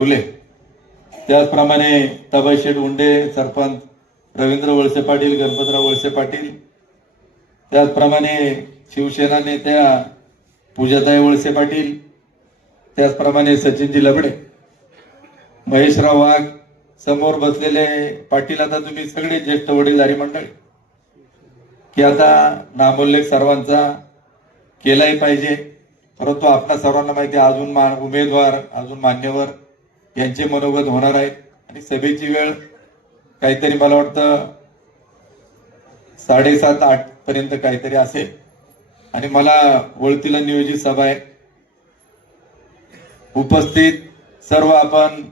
फुले, त्याचप्रमाणे तबाईशेठ उंडे सरपंच, रवींद्र वळसे पाटील, गणपतराव वळसे पाटील, त्याचप्रमाणे शिवसेना नेत्या पूजाताई वळसे पाटील, त्याचप्रमाणे सचिनजी लबडे, महेशराव वाघ, समोर बसलेले पाटील. आता तुम्ही सगळे ज्येष्ठ वडीलधारी मंडळी की आता नामोल्लेख सर्वांचा केलाही पाहिजे, परंतु आपल्या सर्वांना माहिती आहे अजून उमेदवार अजून मान्यवर यांचे मनोगत होणार आहे आणि सभेची वेळ काहीतरी मला वाटतं 7:30-8 पर्यंत काहीतरी असेल आणि मला वळतीला नियोजित सभा आहे. उपस्थित सर्व आपण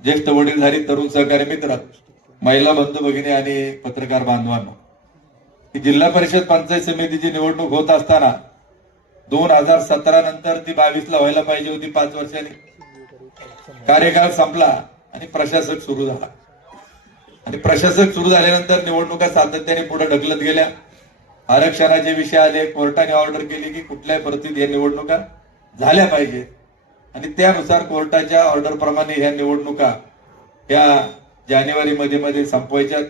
ज्येष्ठ वडीलधारी तरुण सहकारी मित्र, महिला बंधू भगिनी आणि पत्रकार बांधवांनो, की जिल्हा परिषद पंचायत समितीची निवडणूक होत असताना 2017 नंतर ती 22 ला व्हायला पाहिजे होती. 5 वर्षांनी कार्यकाळ संपला आणि प्रशासक सुरू झाला आणि प्रशासक सुरू झाल्यानंतर निवडणुका सातत्याने पुढे ढकलत गेल्या. आरक्षणाचे विषय आले, कोर्टाने ऑर्डर केली की कुठल्याही परिस्थितीत या निवडणुका झाल्या पाहिजेत आणि त्यानुसार कोर्टाच्या ऑर्डर प्रमाणे ह्या निवडणुका ह्या जानेवारी मध्ये संपवायच्यात.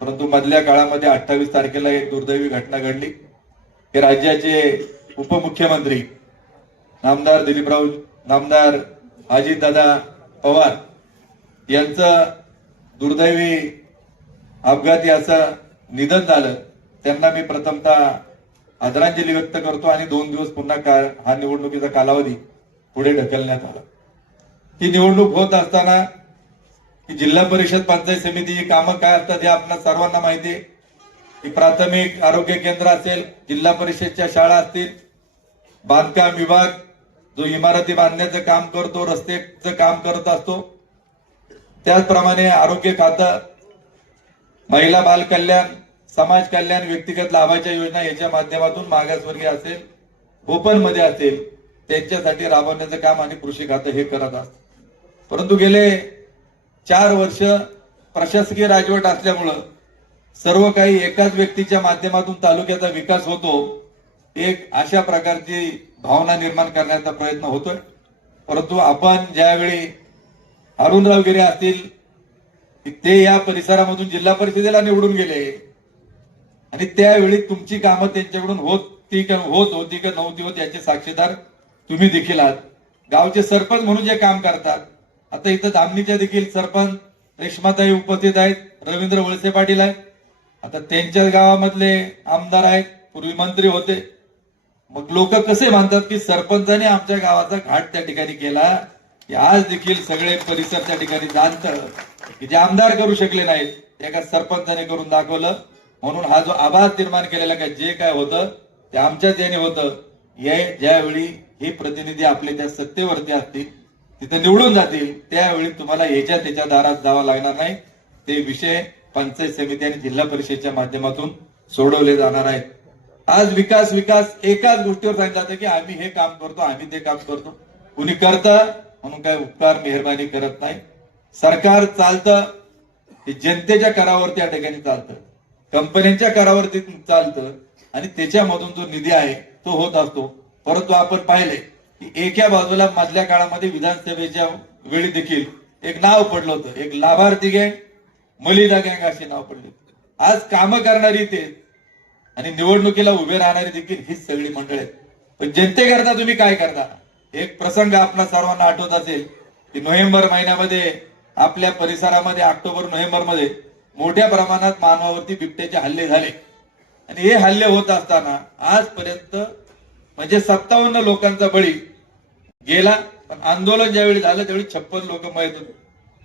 परंतु मधल्या काळामध्ये 28 तारखेला एक दुर्दैवी घटना घडली की राज्याचे उपमुख्यमंत्री नामदार अजितदादा पवार यांचं दुर्दैवी अपघाती असं निधन झालं. त्यांना मी प्रथमतः आदरांजली व्यक्त करतो आणि 2 दिवस पुन्हा हा निवडणुकीचा कालावधी पुढे ढकलण्यात आला. ही निवडणूक होत असताना की जिल्हा परिषद पंचायत समितीची कामं काय असतात हे आपल्या सर्वांना माहिती आहे. की प्राथमिक आरोग्य केंद्र असेल, जिल्हा परिषदच्या शाळा असतील, बांधकाम विभाग जो इमारती बांधण्याचं काम करतो, रस्त्याचं काम करत असतो, त्याचप्रमाणे आरोग्य खातं, महिला बाल कल्याण, समाज कल्याण, व्यक्तिगत लाभाच्या योजना याच्या माध्यमातून मागासवर्गीय असेल, ओपन मध्ये असेल त्यांच्यासाठी राबवण्याचं काम आणि कृषी खातं हे करत असत. परंतु गेले 4 वर्ष प्रशासकीय राजवट असल्यामुळं सर्व काही एकाच व्यक्तीच्या माध्यमातून तालुक्याचा विकास होतो, एक अशा प्रकारची भावना निर्माण करण्याचा प्रयत्न होतोय. परंतु आपण ज्यावेळी अरुणराव गिरे असतील ते या परिसरामधून जिल्हा परिषदेला निवडून गेले आणि त्यावेळी तुमची कामं त्यांच्याकडून होती का नव्हती होत याचे साक्षीदार तुम्ही देखील आहात. गावचे सरपंच म्हणून जे काम करतात, आता इथं धामणीच्या देखील सरपंच रेश्माताई उपस्थित आहेत, रवींद्र वळसे पाटील आहेत, आता त्यांच्या गावामधले आमदार आहेत, पूर्वी मंत्री होते. मग लोक कसे मानतात की सरपंचाने आमच्या गावाचा घाट त्या ठिकाणी केला, की आज देखील सगळे परिसर त्या ठिकाणी जाणतं की जे आमदार करू शकले नाहीत एका सरपंचाने करून दाखवलं. म्हणून हा जो आभास निर्माण केलेला का जे काय होतं ते आमच्याच याने होतं. ज्यावेळी हे प्रतिनिधी आपले त्या सत्तेवरती असतील, तिथे निवडून जातील, त्यावेळी तुम्हाला याच्या त्याच्या दारात जावं लागणार नाही. ते विषय पंचायत समिती आणि जिल्हा परिषदेच्या माध्यमातून सोडवले जाणार आहेत. आज विकास एकाच गोष्टीवर सांगितलं जातं की आम्ही हे काम करतो, आम्ही ते काम करतो. कुणी करतं म्हणून काय उपकार मेहरबानी करत नाही. सरकार चालतं ते जनतेच्या करावर त्या ठिकाणी चालतं, कंपन्यांच्या करावरती चालतं आणि त्याच्यामधून जो निधी आहे तो होत असतो. परंतु आपण पाहिले की एका बाजूला मधल्या काळामध्ये विधानसभेच्या वेळी देखील एक नाव पडलं होतं, एक लाभार्थी गँग, मलिदा गँग अशी नाव पडली. आज कामं करणारी ते आणि निवडणुकीला उभे राहणारी देखील हीच सगळी मंडळ आहेत. पण जनतेकरता तुम्ही काय करता? एक प्रसंग आपल्या सर्वांना आठवत असेल की नोव्हेंबर महिन्यामध्ये आपल्या परिसरामध्ये ऑक्टोबर-नोव्हेंबर मध्ये मोठ्या प्रमाणात मानवावरती बिबट्याचे हल्ले झाले आणि हे हल्ले होत असताना आजपर्यंत म्हणजे 57 लोकांचा बळी गेला. पण आंदोलन ज्यावेळी झालं त्यावेळी 56 लोक मयत होते.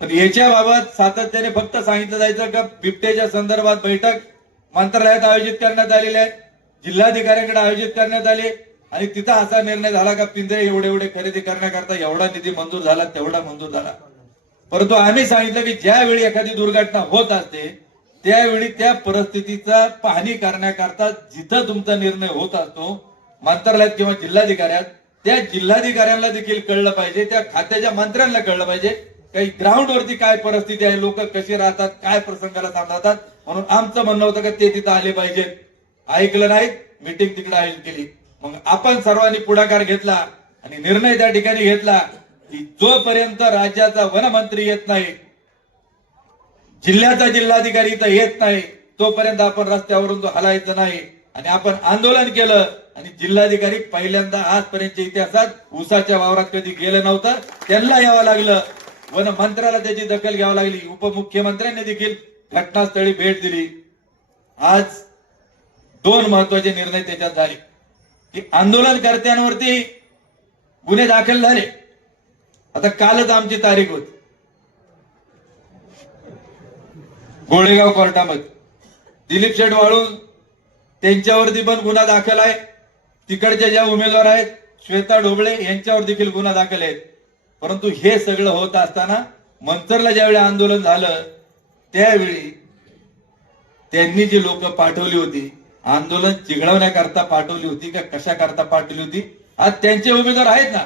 पण याच्या बाबत सातत्याने फक्त सांगितलं जायचं का बिबट्याच्या संदर्भात बैठक मंत्रालयात आयोजित करण्यात आलेली आहे, जिल्हाधिकाऱ्यांकडे आयोजित करण्यात आले आणि तिथं असा निर्णय झाला का पिंजरे एवढे खरेदी करण्याकरता एवढा निधी मंजूर झाला, तेवढा मंजूर झाला. परंतु आम्ही सांगितलं की ज्यावेळी एखादी दुर्घटना होत असते त्यावेळी त्या परिस्थितीचा पाहणी करण्याकरता जिथं तुमचा निर्णय होत असतो मंत्रालयात किंवा जिल्हाधिकाऱ्यात, त्या जिल्हाधिकाऱ्यांना देखील कळलं पाहिजे, त्या खात्याच्या मंत्र्यांना कळलं पाहिजे काही ग्राउंड वरती काय परिस्थिती आहे, लोक कशी राहतात, काय प्रसंगाला सांभाळतात. म्हणून आमचं म्हणणं होतं का ते तिथं आले पाहिजेत. ऐकलं नाहीत, मीटिंग तिकडे आयोजित केली. मग आपण सर्वांनी पुढाकार घेतला आणि निर्णय त्या ठिकाणी घेतला की जोपर्यंत राज्याचा वनमंत्री येत नाही, जिल्ह्याचा जिल्हाधिकारी इथं येत नाही, तोपर्यंत आपण रस्त्यावरून तो हलायचं नाही. आणि आपण आंदोलन केलं आणि जिल्हाधिकारी पहिल्यांदा आजपर्यंतच्या इतिहासात ऊसाच्या वावरात कधी गेलं नव्हतं, त्यांना यावं लागलं. वन मंत्र्याला त्याची दखल घ्यावी लागली. उपमुख्यमंत्र्यांनी देखील घटनास्थळी भेट दिली. आज दोन महत्वाचे निर्णय त्याच्यात झाले की आंदोलनकर्त्यांवरती गुन्हे दाखल झाले. आता कालच आमची तारीख होती गोळेगाव कोर्टामध्ये. दिलीप शेठ वाळून त्यांच्यावरती पण गुन्हा दाखल आहे. तिकडच्या ज्या उमेदवार आहेत श्वेता ढोबळे यांच्यावर देखील गुन्हा दाखल आहे. परंतु हे सगळं होत असताना मंचरला ज्यावेळी आंदोलन झालं त्यावेळी त्यांनी जी लोक पाठवली होती, आंदोलन चिघळवण्याकरता पाठवली होती का कशा करता पाठवली होती, आज त्यांचे उमेदवार आहेत ना,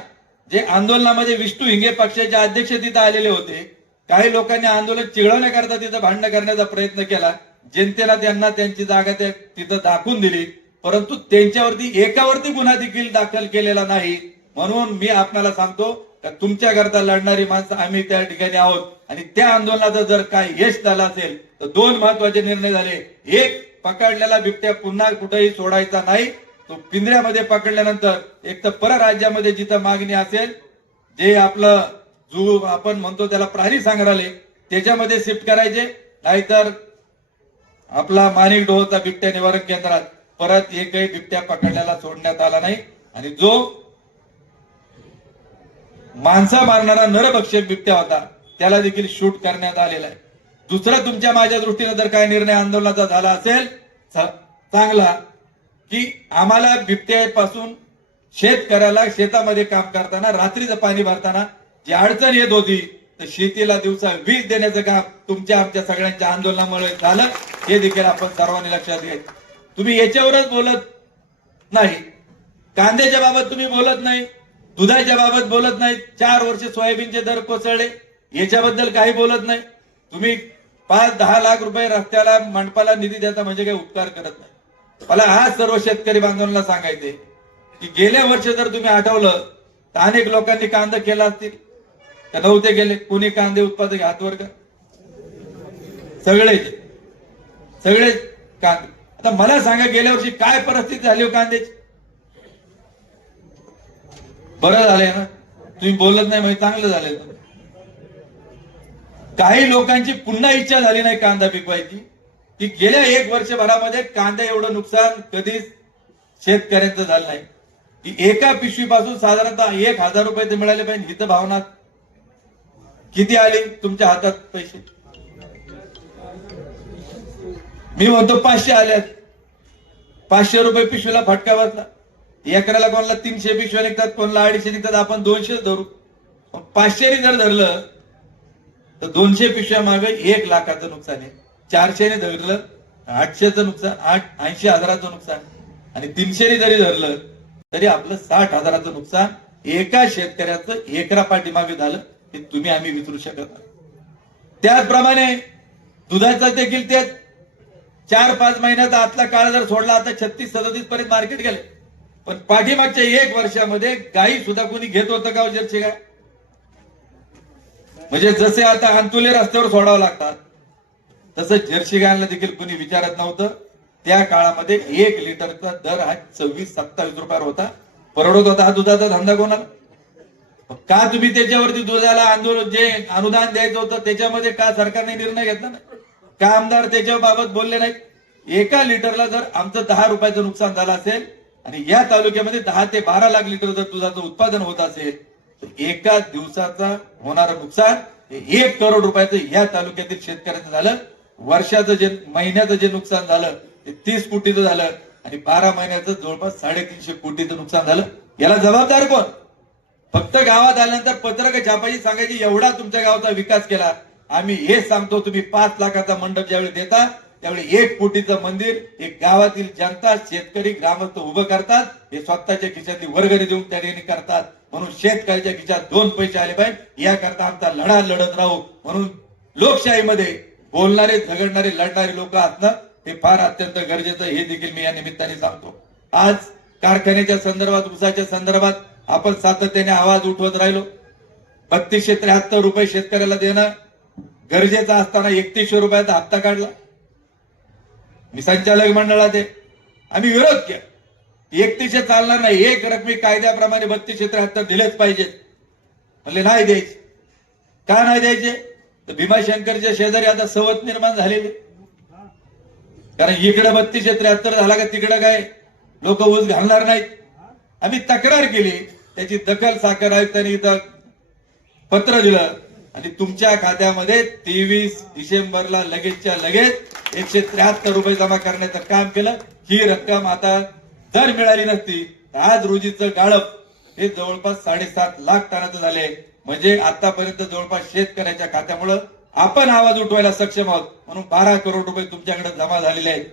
जे आंदोलनामध्ये विष्णू हिंगे पक्षाचे अध्यक्ष तिथं आलेले होते. काही लोकांनी आंदोलन चिघळवण्याकरता तिथं भांडण करण्याचा प्रयत्न केला. जनतेला त्यांना त्यांची जागा तिथं दाखवून दिली, परंतु त्यांच्यावरती एकावरती गुन्हा देखील दाखल केलेला नाही. म्हणून मी आपल्याला सांगतो का तुमच्याकरता लढणारी माणसं आम्ही त्या ठिकाणी आहोत. आणि त्या आंदोलनाचं जर काही यश झालं असेल तर दोन महत्वाचे निर्णय झाले. एक, पकडलेला बिबट्या पुन्हा कुठेही सोडायचा नाही. तो पिंजऱ्यामध्ये पकडल्यानंतर एक तर परराज्यामध्ये जिथं मागणी असेल, जे आपलं जो आपण म्हणतो त्याला प्राणी संग्रहालय, त्याच्यामध्ये शिफ्ट करायचे. नाहीतर आपला माणिक डोहचा बिबट्या निवारण केंद्रात परत एकही बिबट्या पकडल्याला सोडण्यात आला नाही. आणि जो माणसा मारणारा नरभक्षक बिबट्या होता त्याला देखील शूट करण्यात आलेला आहे. दुसरा, तुमच्या माझ्या दृष्टीने जर काय निर्णय आंदोलनाचा झाला असेल चांगला, की आम्हाला बिबट्यापासून शेतकऱ्याला शेतामध्ये काम करताना रात्रीचं पाणी भरताना जी अडचण येत होती, तर शेतीला दिवसा वीज देण्याचं काम तुमच्या आमच्या सगळ्यांच्या आंदोलनामुळे झालं. हे देखील आपण सर्वांनी लक्षात घ्यायचं. तुम्ही याच्यावरच बोलत नाही, कांद्याच्या बाबत तुम्ही बोलत नाही, दुधाच्या बाबत बोलत नाही. 4 वर्ष सोयाबीनचे दर कोसळले, याच्याबद्दल काही बोलत नाही. तुम्ही 5-10 लाख रुपये रस्त्याला मंडपाला निधी देता म्हणजे काही उपकार करत नाही. मला आज सर्व शेतकरी बांधवांना सांगायचे की गेल्या वर्ष जर तुम्ही आठवलं तर अनेक लोकांनी कांदा केला असतील का नव्हते गेले? कोणी कांदे उत्पादक हातवर का? सगळे कांदे. आता मला सांगा गेल्या वर्षी काय परिस्थिती झाली हो कांद्याची? बरं झालंय ना तुम्ही बोलत नाही म्हणजे चांगलं झालंय. काही लोकांची पुन्हा इच्छा झाली नाही कांदा पिकवायची, की गेल्या 1 वर्षभरामध्ये कांदा एवढं नुकसान कधीच शेतकऱ्यांचं झालं नाही. की एका पिशवीपासून साधारणतः 1,000 रुपये ते मिळाले पाहिजे. हित भावना किती आली तुमच्या हातात पैसे? मी म्हणतो 500 आल्यात. 500 रुपये पिशवीला फटका बसला. एकराला कोणाला 300 पिशव्या निघतात, कोणाला 250 निघतात. आपण 200 धरू. 500 जर धरलं तर 200 पिशव्या मागे 1 लाखाचं नुकसान आहे. 400 ने धरलं 800चं नुकसान, 80,000चं नुकसान. आणि 300 जरी धरलं तरी आपलं 60,000चं नुकसान एका शेतकऱ्याचं एकरा पाठीमागे झालं. हे तुम्ही आम्ही विचारू शकत नाही. त्याचप्रमाणे दुधाचा देखील ते 4-5 महिन्याचा आतला काळ जर सोडला, आता 36-37 पर्यंत मार्केट गेले. पण पाठीमागच्या 1 वर्षामध्ये गाई सुद्धा कोणी घेत होतं का जर्सी गाय? म्हणजे जसे आता अंतुले रस्त्यावर सोडावं लागतात तसं जर्सी गायला देखील कोणी विचारत नव्हतं. त्या काळामध्ये 1 लिटरचा दर हा 26-27 रुपयावर होता. परवडत होता हा दुधाचा धंदा कोणाला? का तुम्ही त्याच्यावरती दुधाला आंदोलन जे अनुदान द्यायचं होतं त्याच्यामध्ये का सरकारने निर्णय घेतला नाही? का आमदार त्याच्या बाबत बोलले नाही? एका लिटरला जर आमचं 10 रुपयाचं नुकसान झालं असेल आणि या तालुक्यामध्ये 10 ते 12 लाख लिटर जर दुधाचं उत्पादन होत असेल तर एका दिवसाचा होणारं नुकसान 1 करोड रुपयाचं या तालुक्यातील शेतकऱ्यांचं झालं. वर्षाचं जे महिन्याचं जे नुकसान झालं ते 30 कोटीचं झालं आणि 12 महिन्याचं जवळपास 350 कोटीचं नुकसान झालं. याला जबाबदार कोण? फक्त गावात आल्यानंतर पत्रक छापायची, सांगायची एवढा तुमच्या गावाचा विकास केला. आम्ही हेच सांगतो, तुम्ही 5 लाखाचा मंडप ज्यावेळी देता त्यावेळी 1 कोटीचं मंदिर एक गावातील जनता, शेतकरी, ग्रामस्थ उभं करतात. हे स्वतःच्या खिशातली वर्गणी देऊन त्या ठिकाणी करतात. म्हणून शेतकऱ्याच्या खिशात 2 पैसे आले पाहिजे याकरता आमचा लढा लढत राहू. म्हणून लोकशाहीमध्ये बोलणारे, झगडणारे, लढणारे लोक असणं हे फार अत्यंत गरजेचं, हे देखील मी या निमित्ताने सांगतो. आज कारखान्याच्या संदर्भात, ऊसाच्या संदर्भात आपण सातत्याने आवाज उठवत राहिलो. 3273 रुपये शेतकऱ्याला देणं गरजेचं असताना 3100 रुपयाचा हप्ता काढला. मी संचालक मंडळात आहे, आम्ही विरोध केला. 3100 चालणार नाही, एक रकमी कायद्याप्रमाणे 3273 दिलेच पाहिजेत. म्हणले नाही द्यायचे. का नाही द्यायचे? तर भीमाशंकरच्या शेजारी आता सवत निर्माण झालेली. कारण इकडे 3273 झाला का तिकडे काय लोक ऊस घालणार नाहीत. आम्ही तक्रार केली, त्याची दखल साखर आयुक्तांनी इथं पत्र दिलं आणि तुमच्या खात्यामध्ये 23 डिसेंबरला लगेचच्या लगेच 173 रुपये जमा करण्याचं काम केलं. ही रक्कम आता जर मिळाली नसती तर आज रोजीचं गाळप हे जवळपास 7.5 लाख टनाचं झाले. म्हणजे आतापर्यंत जवळपास शेतकऱ्याच्या खात्यामुळे आपण आवाज उठवायला सक्षम आहोत म्हणून 12 करोड रुपये तुमच्याकडे जमा झालेले आहेत.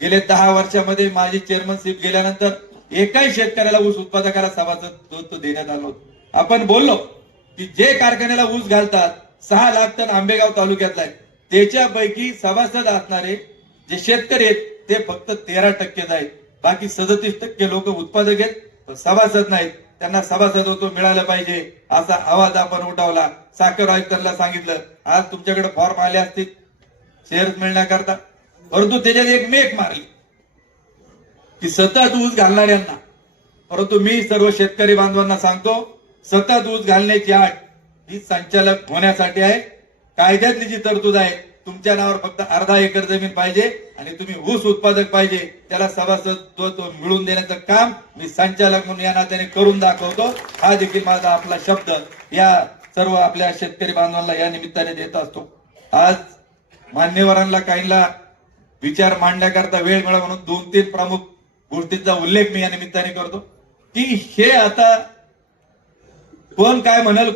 गेले 10 वर्षामध्ये माझी चेअरमनशिप गेल्यानंतर एकाही शेतकऱ्याला ऊस उत्पादकाला सभासद देण्यात आलं होतं. आपण बोललो की जे कारखान्याला ऊस घालतात 6 लाख टन आंबेगाव तालुक्यातला आहे, त्याच्यापैकी सभासद असणारे जे शेतकरी आहेत ते फक्त 13% आहेत. बाकी 37% लोक उत्पादक आहेत, सभासद नाहीत. त्यांना सभासदत्व मिळालं पाहिजे असा आवाज आपण उठवला. साखर आयुक्तांना सांगितलं, आज तुमच्याकडे फॉर्म आले असतील शेअर्स मिळण्याकरता, परंतु त्याच्यात एक मेक मारली की सतत ऊस घालणाऱ्यांना. परंतु मी सर्व शेतकरी बांधवांना सांगतो, सतत ऊस घालण्याची अट ही संचालक होण्यासाठी आहे. कायद्यातली जी तरतूद आहे, तुमच्या नावावर फक्त अर्धा एकर जमीन पाहिजे आणि तुम्ही ऊस उत्पादक पाहिजे, त्याला सभासदत्व मिळवून देण्याचं काम मी संचालक म्हणून या नात्याने करून दाखवतो. हा देखील माझा आपला शब्द या सर्व आपल्या शेतकरी बांधवांना या निमित्ताने देत असतो. आज मान्यवरांना काहींना विचार मांडण्याकरता वेळ मिळाला म्हणून 2-3 प्रमुख गोष्टींचा उल्लेख मी या निमित्ताने करतो की हे आता कोण काय म्हणाल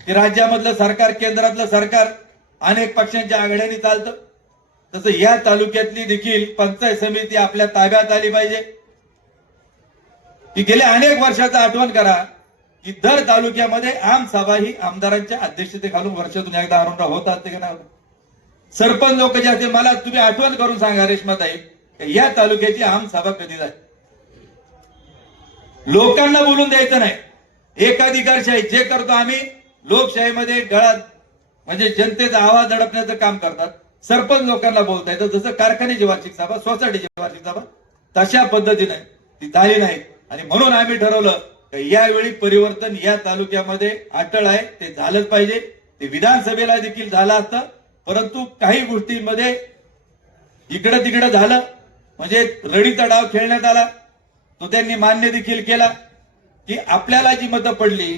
की राज्यामधलं सरकार, केंद्रातलं सरकार अनेक पक्षांच्या आघाड्यांनी चालतं. तसं या तालुक्यातली देखील पंचायत समिती आपल्या ताब्यात आली पाहिजे. की गेल्या अनेक वर्षाचं आठवण करा की दर तालुक्यामध्ये आम सभा ही आमदारांच्या अध्यक्षतेखालून वर्षातून एकदा अरुंड होत असते का नाही? सरपंच लोक जे असते, मला तुम्ही आठवण करून सांगा रेश्माताई, या तालुक्याची आम सभा कधी जाईल? लोकांना बोलून द्यायचं नाही. एकाधिकारशाही जे करतो आम्ही लोकशाहीमध्ये गळात म्हणजे जनतेचा आवाज दडपण्याचं काम करतात. सरपंच लोकांना बोलता येतं. जसं कारखान्याची वार्षिक सभा, सोसायटीची वार्षिक सभा, तशा पद्धतीने ती झाली नाही. आणि म्हणून आम्ही ठरवलं की यावेळी परिवर्तन या तालुक्यामध्ये अटळ आहे, ते झालंच पाहिजे. ते विधानसभेला देखील झालं असतं, परंतु काही गोष्टींमध्ये इकडं तिकडं झालं म्हणजे रडीचा डाव खेळण्यात आला. तो त्यांनी मान्य देखील केला की आपल्याला जी मतं पडली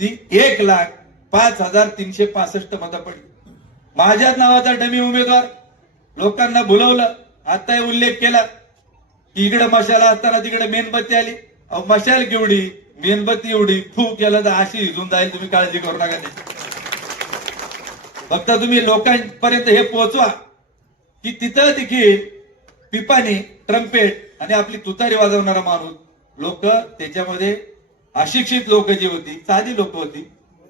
ती 1,05,365 मतं पडली. माझ्याच नावाचा डमी उमेदवार लोकांना भुलवलं. आता उल्लेख केला की इकडे मशाला असताना तिकडे मेणबत्ती आली. अहो मशाल केवढी, मेणबत्ती एवढी, फू केलं तर अशी हिजून जाईल. तुम्ही काळजी करू नका. फक्त तुम्ही लोकांपर्यंत हे पोहोचवा की तिथं देखील पिपाणी, ट्रम्पेट आणि आपली तुतारी वाजवणारा माणूस, लोक त्याच्यामध्ये अशिक्षित लोक जी होती, साधी लोक होती,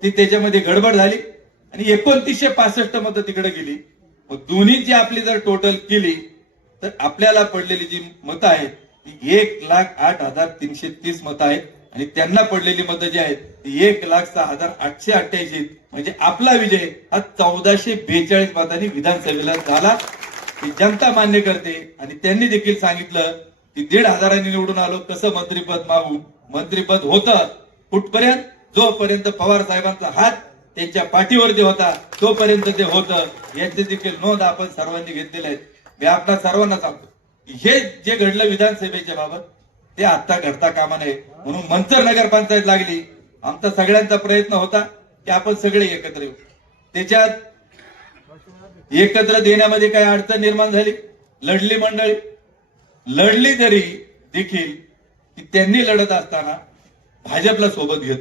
ती त्याच्यामध्ये गडबड झाली आणि 2965 मतं तिकडे गेली. मग दोन्हीची आपली जर टोटल केली तर आपल्याला पडलेली जी मतं आहेत ती 1,08,330 मतं आहेत आणि त्यांना पडलेली मतं जी आहेत ती 1,06,888. म्हणजे आपला विजय हा 1442 मतांनी विधानसभेला झाला. ही जनता मान्य करते. आणि त्यांनी देखील सांगितलं की 1,500 निवडून आलो, कसं मंत्रीपद मागू. मंत्रीपद होतं कुठपर्यंत, जोपर्यंत पवार साहेबांचा हात त्यांच्या पाठीवरती होता तोपर्यंत ते होतं. याची देखील नोंद आपण सर्वांनी घेतलेली आहे. मी आपल्या सर्वांना सांगतो की हे जे घडलं विधानसभेच्या बाबत ते आता घडता कामा नये. म्हणून मंचर नगरपंचायत लागली. आमचा सगळ्यांचा प्रयत्न होता की आपण सगळे एकत्र येऊ. त्याच्यात एकत्र देण्यामध्ये काही अडचण निर्माण झाली. लढली मंडळी, लढली तरी देखील की त्यांनी लढत असताना भाजपला सोबत घेत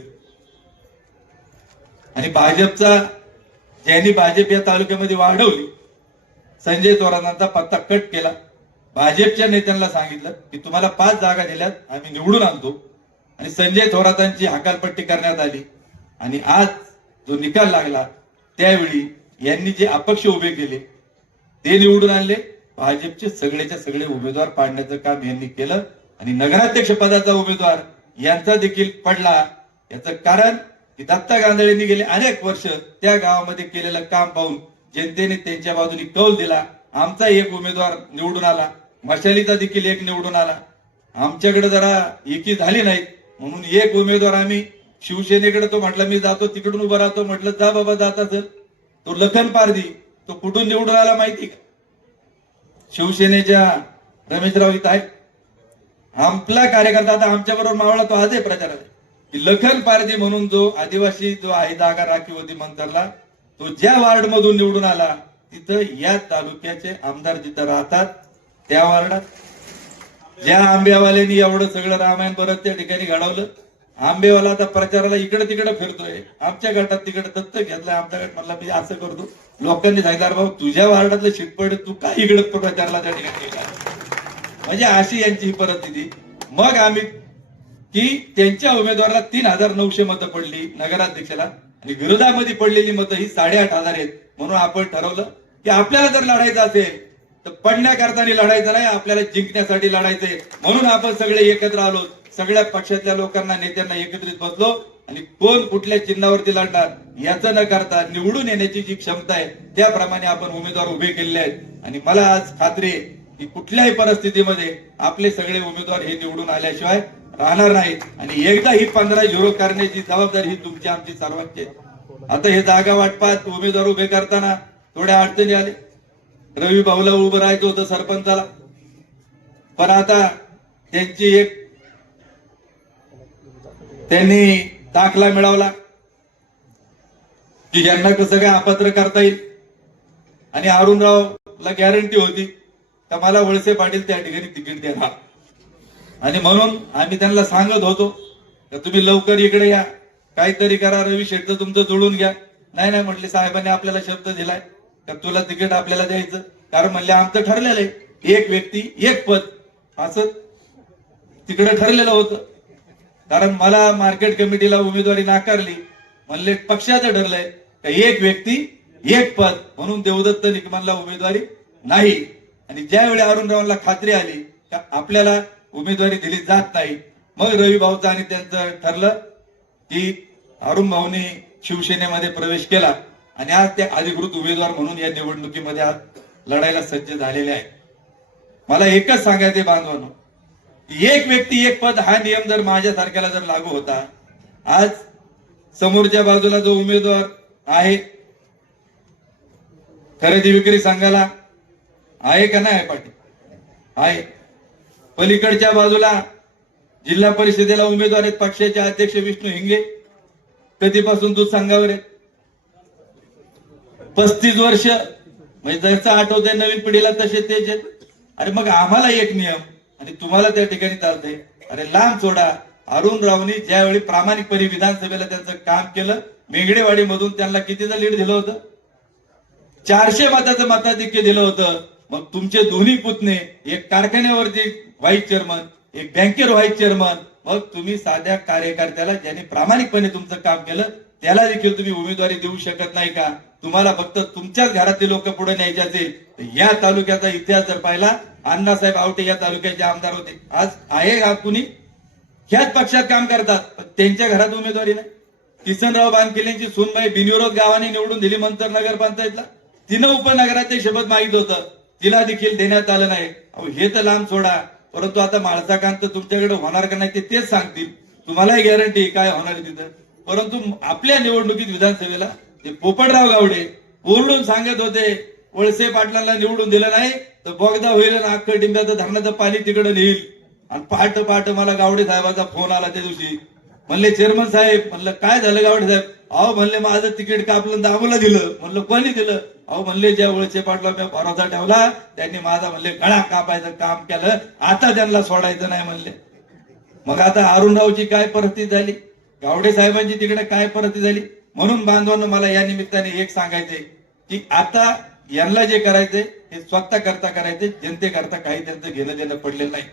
आणि भाजपचा ज्यांनी भाजप या तालुक्यामध्ये वाढवली, संजय थोरातांचा पत्ता कट केला. भाजपच्या नेत्यांना सांगितलं की तुम्हाला 5 जागा दिल्यात, आम्ही निवडून आणतो. आणि संजय थोरातांची हकालपट्टी करण्यात आली. आणि आज जो निकाल लागला त्यावेळी यांनी जे अपक्ष उभे केले ते निवडून आणले. भाजपचे सगळेच्या सगळे उमेदवार पाडण्याचं काम यांनी केलं आणि नगराध्यक्ष पदाचा उमेदवार यांचा देखील पडला. याचं कारण की दत्ता गांधळींनी गेले अनेक वर्ष त्या गावामध्ये केलेलं काम पाहून जनतेने त्यांच्या बाजूने कौल दिला. आमचा एक उमेदवार निवडून आला, मशालीचा देखील एक निवडून आला. आमच्याकडे जरा एकी झाली नाही म्हणून एक उमेदवार आम्ही शिवसेनेकडे, तो म्हटलं मी जातो तिकडून उभा राहतो. म्हटलं जा बाबा जात असेल. तो लखन पारधी, तो कुठून निवडून आला माहिती का? शिवसेनेच्या रमेशराव इथं आहे. आपला कार्यकर्ता आता आमच्या बरोबर मावळा, तो आजही प्रचारात आहे की लखन पारधी म्हणून जो आदिवासी जो आहे जागा राखीव होती मंतरला, तो ज्या वार्ड मधून निवडून आला तिथं या तालुक्याचे आमदार जिथं राहतात त्या वार्डात ज्या आंबेवाल्यांनी एवढं सगळं रामायण परत त्या ठिकाणी घडवलं, आंबेवाला आता प्रचाराला इकडे तिकडे फिरतोय. आमच्या गटात तिकडे दत्तक घेतलाय. आमच्या गट म्हणला मी असं करतो, लोकांनी सांगितलं भाऊ तुझ्या वार्डातलं शिटपड तू काय इकडे प्रचाराला त्या ठिकाणी गेला. म्हणजे अशी यांची ही परिस्थिती. मग आम्ही की त्यांच्या उमेदवाराला 3,900 मतं पडली नगराध्यक्षाला आणि विरोधामध्ये पडलेली मतं ही 8,500 आहेत. म्हणून आपण ठरवलं की आपल्याला जर लढायचं असेल तर पडण्याकरता लढायचं नाही, आपल्याला जिंकण्यासाठी लढायचंय. म्हणून आपण सगळे एकत्र आलो, सगळ्या पक्षातल्या लोकांना नेत्यांना एकत्रित बसलो आणि कोण कुठल्या चिन्हावरती लढणार याचं न करता निवडून येण्याची जी क्षमता आहे त्याप्रमाणे आपण उमेदवार उभे केलेले आहेत. आणि मला आज खात्री आहे की कुठल्याही परिस्थितीमध्ये आपले सगळे उमेदवार हे निवडून आल्याशिवाय राहणार नाहीत. आणि एकदा ही 15-0 करण्याची जबाबदारी ही तुमची आमची सर्वांची. आता हे जागा वाटपात उमेदवार उभे करताना थोड्या अडचणी आले. रवी भाऊला उभं राहायचं होतं सरपंचाला, पण आता त्यांनी दाखला मिळवला की यांना कसं काय अपात्र करता येईल. आणि अरुणरावला गॅरंटी होती का मला वळसे पाटील त्या ठिकाणी तिकीट देणार. आणि म्हणून आम्ही त्यांना सांगत होतो का तुम्ही लवकर इकडे या, काहीतरी करा, रवी शेटचं तुमचं जुळून घ्या. नाही नाही म्हटले, साहेबांनी आपल्याला शब्द दिलाय का तुला तिकीट आपल्याला द्यायचं. कारण म्हणले आमचं ठरलेलं आहे एक व्यक्ती एक पद, असं तिकडे ठरलेलं होतं. कारण मला मार्केट कमिटीला उमेदवारी नाकारली, म्हणले पक्षाचं ठरलंय का एक व्यक्ती एक पद, म्हणून देवदत्त निकमानला उमेदवारी नाही. आणि ज्यावेळी अरुणरावांना खात्री आली का आपल्याला उमेदवारी दिली जात नाही, मग रवी भाऊचं आणि त्यांचं ठरलं की अरुण भाऊने शिवसेनेमध्ये प्रवेश केला आणि आज ते अधिकृत उमेदवार म्हणून या निवडणुकीमध्ये आज लढायला सज्ज झालेले आहेत. मला एकच सांगायचे बांधवांनो, एक व्यक्ती एक पद हा नियम जर माझ्यासारख्याला जर लागू होता, आज समोरच्या बाजूला जो उमेदवार आहे खरेदी विक्री संघाला आहे का नाही पाटील आहे, पलीकडच्या बाजूला जिल्हा परिषदेला उमेदवार आहेत पक्षाचे अध्यक्ष विष्णू हिंगे, कधीपासून दूध संघावर आहेत 35 वर्ष. म्हणजे जसं आठवतंय नवीन पिढीला तसे तेच आहेत. अरे मग आम्हाला एक नियम आणि तुम्हाला त्या ठिकाणी चालतंय. अरे लांब सोडा. अरुणरावनी ज्यावेळी प्रामाणिकपणे विधानसभेला त्यांचं काम केलं, मेंगडेवाडी मधून त्यांना कितीचं लीड दिलं होतं, 400 मताचं मताधिक्य दिलं होतं. मग तुमचे दोन्ही पुतणे, एक कारखान्यावरती व्हाईस चेअरमन, एक बँकेवर व्हाईस चेअरमन, मग तुम्ही साध्या कार्यकर्त्याला ज्यांनी प्रामाणिकपणे तुमचं काम केलं त्याला देखील तुम्ही उमेदवारी देऊ शकत नाही का? तुम्हाला फक्त तुमच्याच घरातले लोक पुढे न्यायचे असेल तर या तालुक्याचा इतिहास जर पाहिला, अण्णासाहेब आवटे या तालुक्याचे आमदार होते, आज आहे का कुणी ह्याच पक्षात काम करतात, पण त्यांच्या घरात उमेदवारी नाही. किसनराव बानकिलेंची सूनबाई बिनविरोध गावाने निवडून दिली मंतर नगरपंचायतला, तिनं उपनगराध्यक्ष पद मागितलं होतं, तिला देखील देण्यात आलं नाही. अहो हे तर लांब सोडा, परंतु आता माळसाकांत तुमच्याकडे होणार का नाही तेच सांगतील, तुम्हालाही गॅरंटी काय होणार तिथं. परंतु आपल्या निवडणुकीत विधानसभेला ते पोपटराव गावडे ओरडून सांगत होते वळसे पाटलांना निवडून दिलं नाही तर बोगदा होईल आणि अख्खं डिंब्याचं धरणाचं पाणी तिकडे नेईल. आणि पहाट मला गावडे साहेबाचा फोन आला त्या दिवशी, म्हणले चेअरमन साहेब, म्हणलं काय झालं गावडे साहेब? अहो म्हणले माझं तिकीट कापलं दामूला दिलं. म्हणलं कोणी दिलं? अहो म्हणले ज्या वळसे पाटला मी भरोसा ठेवला त्यांनी माझा म्हणले गळा कापायचं काम केलं, आता त्यांना सोडायचं नाही म्हणले. मग आता अरुणरावची काय परिस्थिती झाली, गावडे साहेबांची तिकडे काय परिस्थिती झाली. म्हणून बांधवांनो मला या निमित्ताने एक सांगायचंय की आता यांना जे करायचंय हे स्वतः करता करायचे, जनतेकरता काही त्यांचं घेणं देणं पडलेलं नाही.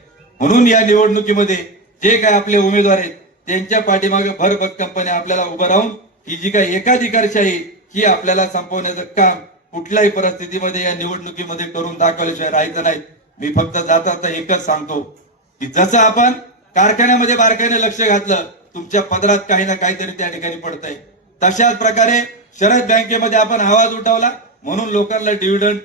म्हणून या निवडणुकीमध्ये जे काय आपले उमेदवार आहेत त्यांच्या पाठीमागे भरभक्कमपणे आपल्याला उभं राहून ही जी काही एकाधिकारशाही ही आपल्याला संपवण्याचं काम कुठल्याही परिस्थितीमध्ये या निवडणुकीमध्ये करून दाखवल्याशिवाय राहायचं नाही. मी फक्त जाता एकच सांगतो की जसं आपण कारखान्यामध्ये बारकाईने लक्ष घातलं तुमच्या पदरात काही ना काहीतरी त्या ठिकाणी पडतंय. तशाच प्रकारे शरद बँकेमध्ये आपण आवाज उठवला म्हणून लोकांना डिव्हिडंड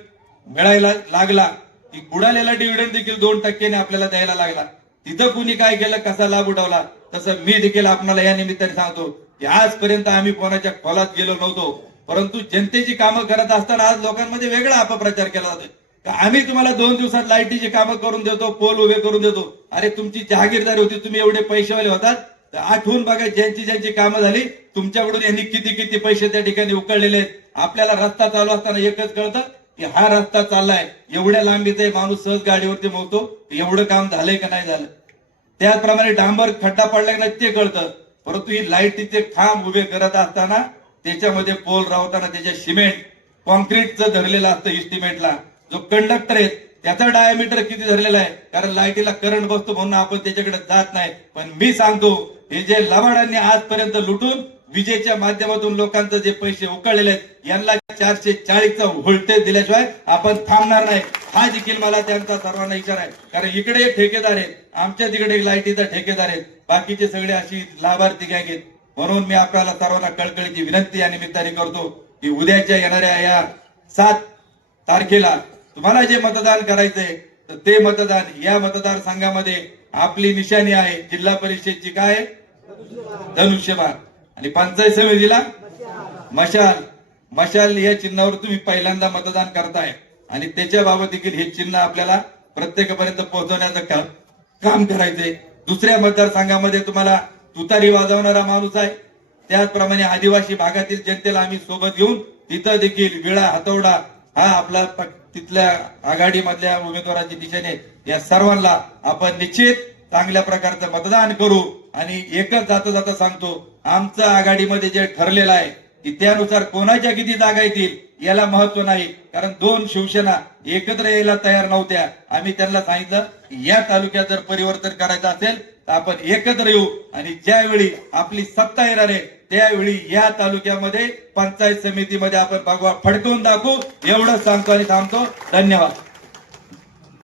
मिळायला लागला, की बुडालेला डिव्हिडंड देखील 2% आपल्याला द्यायला लागला. तिथं कुणी काय केलं, कसा लाभ उठवला, तसं मी देखील आपल्याला या निमित्ताने सांगतो की आजपर्यंत आम्ही कोणाच्या खोलात गेलो नव्हतो, परंतु जनतेची कामं करत असताना आज लोकांमध्ये वेगळा अपप्रचार केला जातोय. आम्ही तुम्हाला 2 दिवसात लाईटीची कामं करून देतो, पोल उभे करून देतो. अरे तुमची जहागीरदारी होती, तुम्ही एवढे पैसेवाले होतात, तर आठवून बघा ज्यांची कामं झाली तुमच्याकडून यांनी किती पैसे त्या ठिकाणी उकळलेले आहेत. आपल्याला रस्ता चालू असताना एकच कळतं की हा रस्ता चाललाय, एवढ्या लांबीचा माणूस सहज गाडीवरती मोजतो एवढं काम झालंय का नाही झालं. त्याचप्रमाणे डांबर खड्डा पडलाय नाही ते कळतं, परंतु ही लाईटीचे खांब उभे करत असताना त्याच्यामध्ये पोल राहताना त्याच्या सिमेंट कॉन्क्रीटचं धरलेलं असतं इस्टिमेटला. जो कंडक्टर आहे त्याचा डायमीटर किती धरलेला आहे, कारण लाईटीला करंट बसतो म्हणून आपण त्याच्याकडे जात नाही. पण मी सांगतो हे जे लबाडांनी आजपर्यंत लुटून विजेच्या माध्यमातून लोकांचे जे पैसे उकळलेले आहेत यांना 440चा व्होल्टेज दिल्याशिवाय आपण थांबणार नाही. हा देखील मला त्यांचा सर्वांना इशारा आहे. कारण इकडे एक ठेकेदार आहेत, आमच्या तिकडे एक लाईटीचा ठेकेदार आहेत, बाकीचे सगळे अशी लाभार्थी गँग आहेत. म्हणून मी आपल्याला सर्वांना कळकळीची विनंती या निमित्ताने करतो की उद्याच्या येणाऱ्या या 7 तारखेला तुम्हाला जे मतदान करायचंय तर ते मतदान या मतदारसंघामध्ये आपली निशाणी आहे जिल्हा परिषदची काय धनुष्यबाण आणि पंचायत समितीला मशाल या चिन्हावर तुम्ही पहिल्यांदा मतदान करताय आणि त्याच्याबाबत देखील हे चिन्ह आपल्याला प्रत्येकापर्यंत पोहोचवण्याचं काम करायचंय. दुसऱ्या मतदारसंघामध्ये तुम्हाला तुतारी वाजवणारा माणूस आहे, त्याचप्रमाणे आदिवासी भागातील जनतेला आम्ही सोबत घेऊन तिथं देखील विळा हातोडा हा आपला तिथल्या आघाडीमधल्या उमेदवाराची दिशेने या सर्वांना आपण निश्चित चांगल्या प्रकारचं मतदान करू. आणि एकच जाता सांगतो, आमचं आघाडीमध्ये जे ठरलेलं आहे की त्यानुसार कोणाच्या किती जागा येतील याला महत्व नाही, कारण 2 शिवसेना एकत्र यायला तयार नव्हत्या. आम्ही त्यांना सांगितलं या तालुक्यात जर परिवर्तन करायचं असेल तर आपण एकत्र येऊ आणि ज्यावेळी आपली सत्ता येणार आहे त्यावेळी या तालुक्यामध्ये पंचायत समितीमध्ये आपण भगवा फडकवून दाखवू. एवढंच सांगतो आणि थांबतो. धन्यवाद.